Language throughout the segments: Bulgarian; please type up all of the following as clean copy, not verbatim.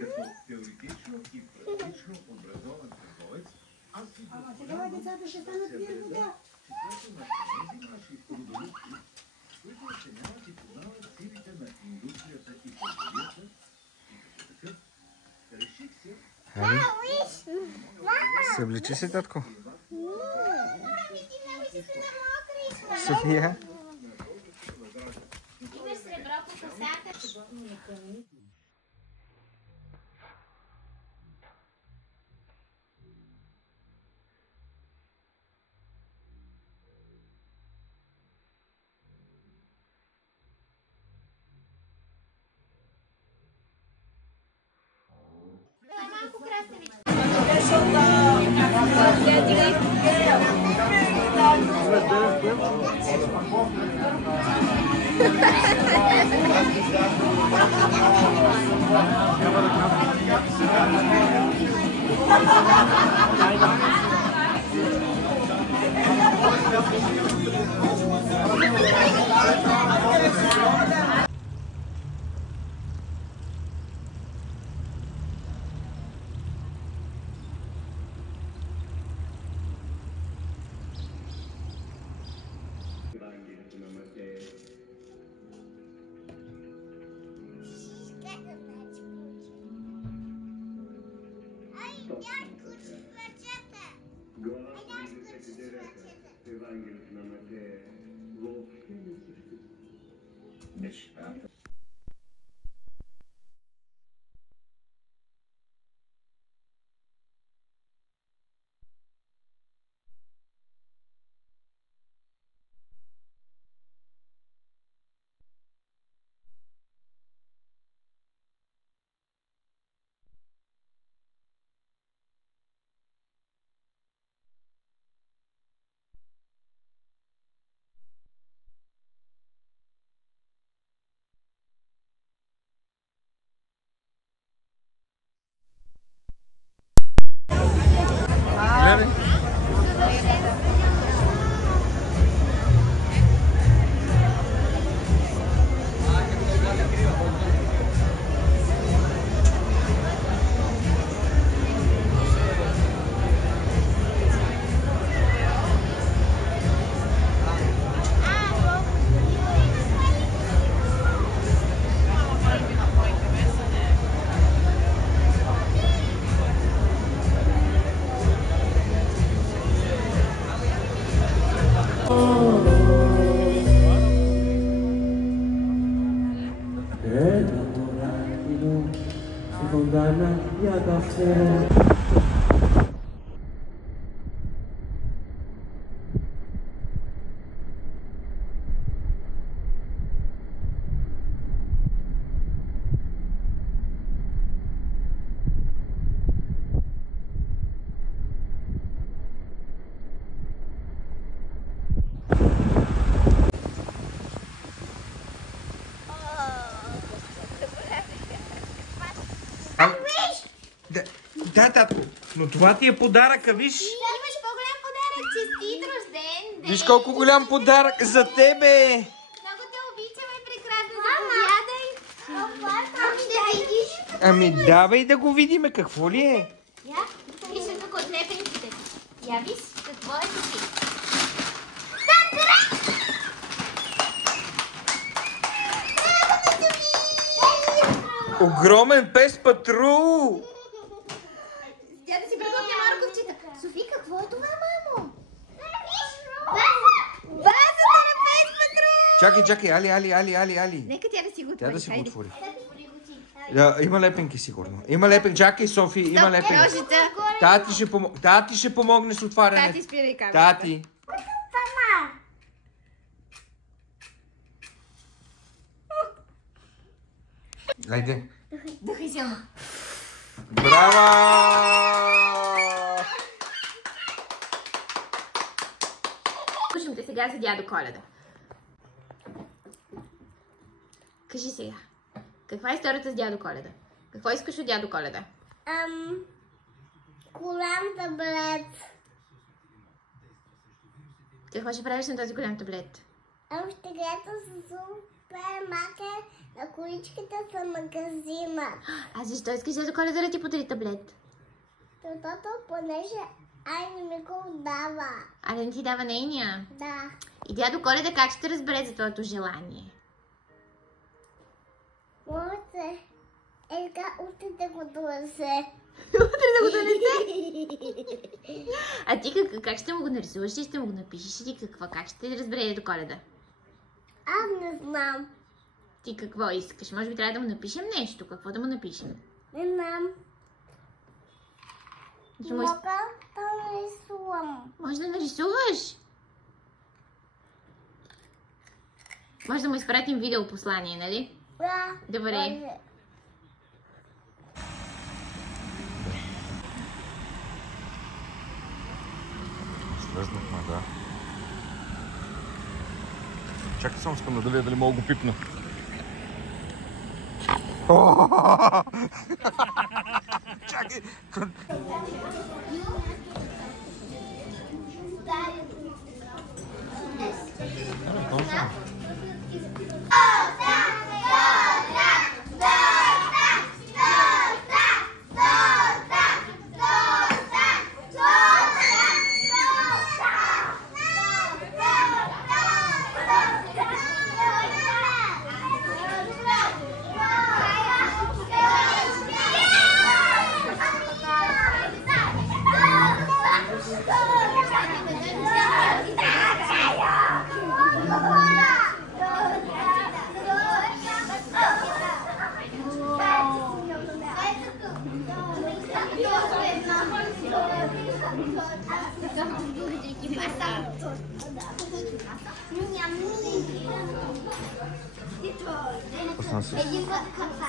Като теоретично и практично образован търговец, аз си позволявам да се преда числото на тези наши родолюбци, които оценяват и познават силите на индустрията и търговията, и като такъв реших се... Се обличи си, татко? София? Имаш сребро по косата. Малко краставичка. Да, татко, но това ти е подаръка, виж. Имаш по-голям подарък, честит рожден ден. Виж колко голям подарък за тебе. Много те обичаме, прекрасно, заповядай. Ами да видиш. Ами давай да го видиме, какво ли е? Я, виж тук от лепенците. Я виж, какво е тук? Огромен пес патрул. Тя да си приготвя морковчета. Софи, какво е това, мамо? Базата на пес патрул! Чакай, Али. Нека тя да си го отвори. Тя да си го отвори. Да. Има лепенки сигурно. Има лепенки. Чакай, Софи, има лепенки. Рожица. Тати ще помогне с отварянето. Тати, спирай камерата. Тати. Айде. Духай силно. Браво! Слушам те сега за дядо Коледа. Кажи сега. Каква е историята с дядо Коледа? Какво искаш от дядо Коледа? голям таблет. Какво ще правиш на този голям таблет? Ще гледам с супермаркет на количката за магазина. А защо искаш за Коледа да ти подари таблет? Защото понеже Ай не ми го дава. А не ти дава нейния? Да. И дядо Коледа как ще разбере за твоето желание? Може сега утре да го донесе. Утре да го донесе? А ти как ще му го нарисуваш и ще му го напишеш и как ще разбере до Коледа? Аз не знам. Ти какво искаш? Може би трябва да му напишем нещо. Какво да му напишем? Не знам. Ще му Мога да нарисувам. Може да нарисуваш? Може да му изпратим видеопослание, нали? Да. Добре. Може. Слезнахме, да. Чакай само искам да видя дали мога го пипна. Чакай!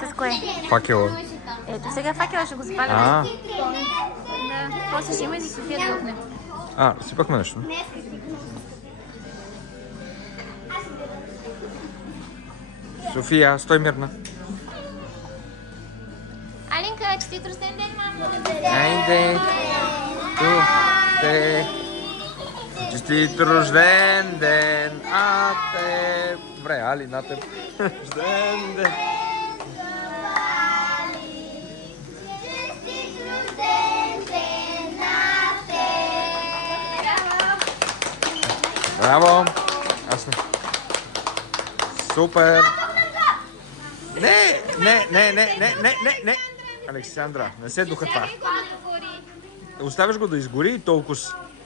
С кое? Факела. Ето сега факела ще го запаля. А, Да. После ще има и за София да ухне. сипахме нещо. София, стой мирна. Алинка, честит рожден ден, мамо! Айде! Те! Честит рожден ден! А те! Добре, Али, на теб. Рожден ден! Браво! Аз не. Супер! Не! Александра, не се духа това. Оставяш го да изгори и толкова.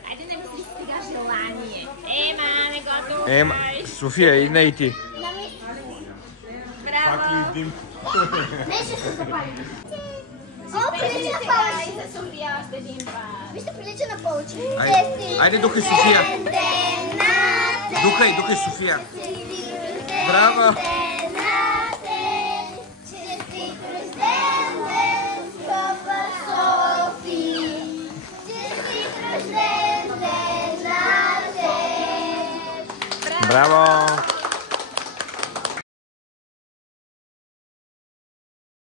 Айде не мисли сега желание. Ема, не го Ема, София, и не и ти. Браво! Не, ще се запали. О, прилича на повече! И за София още един път. Вижте, прилича на повече. Айде, духай София. Духай София. Браво! Браво!